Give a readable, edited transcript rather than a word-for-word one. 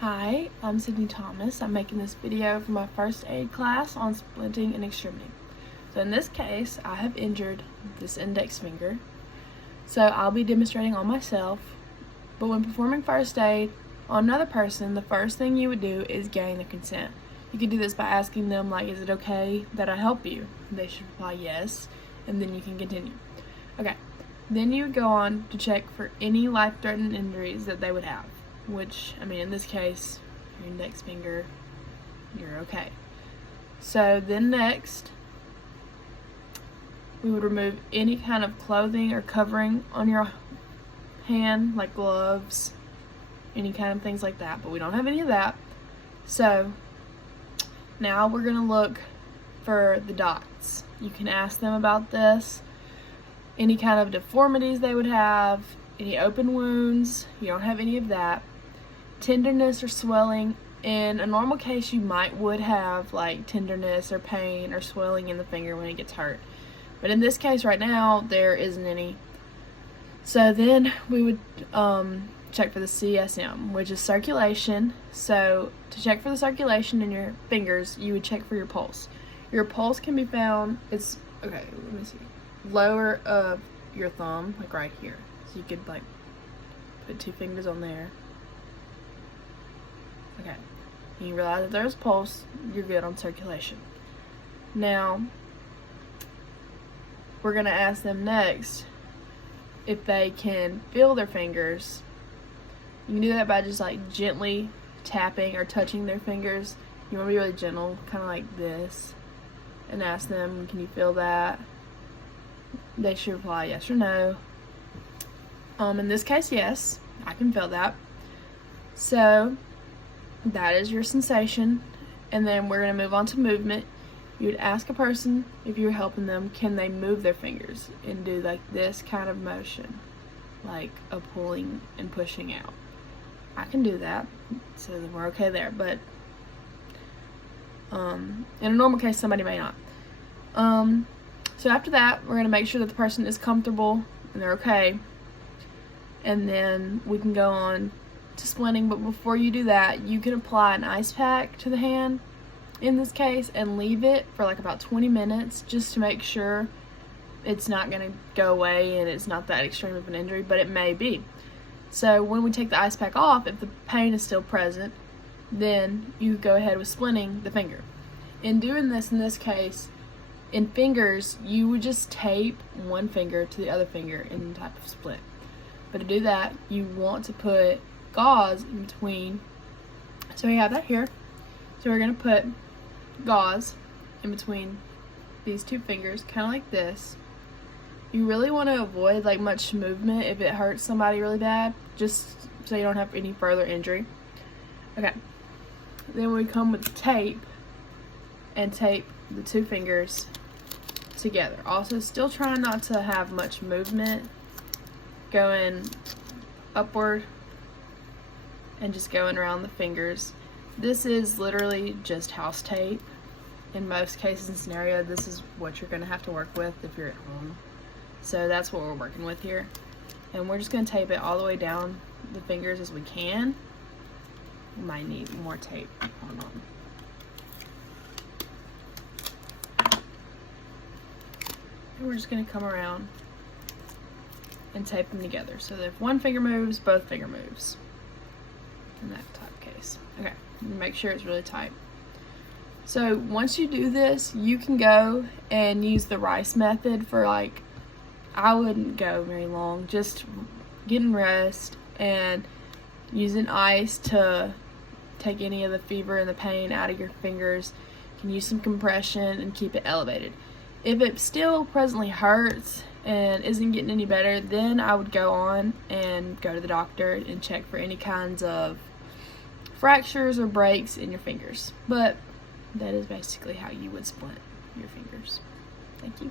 Hi, I'm Sydney Thomas. I'm making this video for my first aid class on splinting and extremity. So in this case, I have injured this index finger. So I'll be demonstrating on myself, but when performing first aid on another person, the first thing you would do is gain their consent. You can do this by asking them, like, is it okay that I help you? They should reply yes, and then you can continue. Okay, then you would go on to check for any life-threatening injuries that they would have. Which, I mean, in this case, your index finger, you're okay. So then next, we would remove any kind of clothing or covering on your hand, like gloves, any kind of things like that, but we don't have any of that. So now we're gonna look for the dots. You can ask them about this, any kind of deformities they would have, any open wounds. You don't have any of that. Tenderness or swelling. In a normal case, you would have like tenderness or pain or swelling in the finger when it gets hurt, but in this case right now there isn't any. So then we would check for the CSM, which is circulation. So to check for the circulation in your fingers, you would check for your pulse. Your pulse can be found, it's okay, let me see, lower of your thumb, like right here. So you could like put two fingers on there. Okay, you realize that there's pulse, you're good on circulation. Now, we're going to ask them next if they can feel their fingers. You can do that by just like gently tapping or touching their fingers. You want to be really gentle, kind of like this, and ask them, can you feel that? They should reply yes or no. In this case, yes, I can feel that. So that is your sensation, and then we're going to move on to movement. You would ask a person, if you're helping them, can they move their fingers and do like this kind of motion, like a pulling and pushing out. I can do that, so then we're okay there, but in a normal case somebody may not. So after that, we're going to make sure that the person is comfortable and they're okay, and then we can go on to splinting. But before you do that, you can apply an ice pack to the hand in this case and leave it for like about 20 minutes just to make sure it's not going to go away and it's not that extreme of an injury, but it may be. So when we take the ice pack off, if the pain is still present, then you go ahead with splinting the finger. In doing this, in this case, in fingers, you would just tape one finger to the other finger in the type of splint. But to do that, you want to put gauze in between. So we have that here. So we're going to put gauze in between these two fingers, kind of like this. You really want to avoid like much movement if it hurts somebody really bad, just so you don't have any further injury. Okay. Then we come with tape and tape the two fingers together. Also, still trying not to have much movement, going upward and just going around the fingers. This is literally just house tape. In most cases and scenarios, this is what you're going to have to work with if you're at home. So that's what we're working with here. And we're just going to tape it all the way down the fingers as we can. We might need more tape. Hold on. And we're just going to come around and tape them together so that if one finger moves, both finger moves. In that type case. Okay, make sure it's really tight. So once you do this, you can go and use the rice method for like, I wouldn't go very long, just getting rest and using ice to take any of the fever and the pain out of your fingers. You can use some compression and keep it elevated. If it still presently hurts and isn't getting any better, then I would go on and go to the doctor and check for any kinds of fractures or breaks in your fingers. But that is basically how you would splint your fingers. Thank you.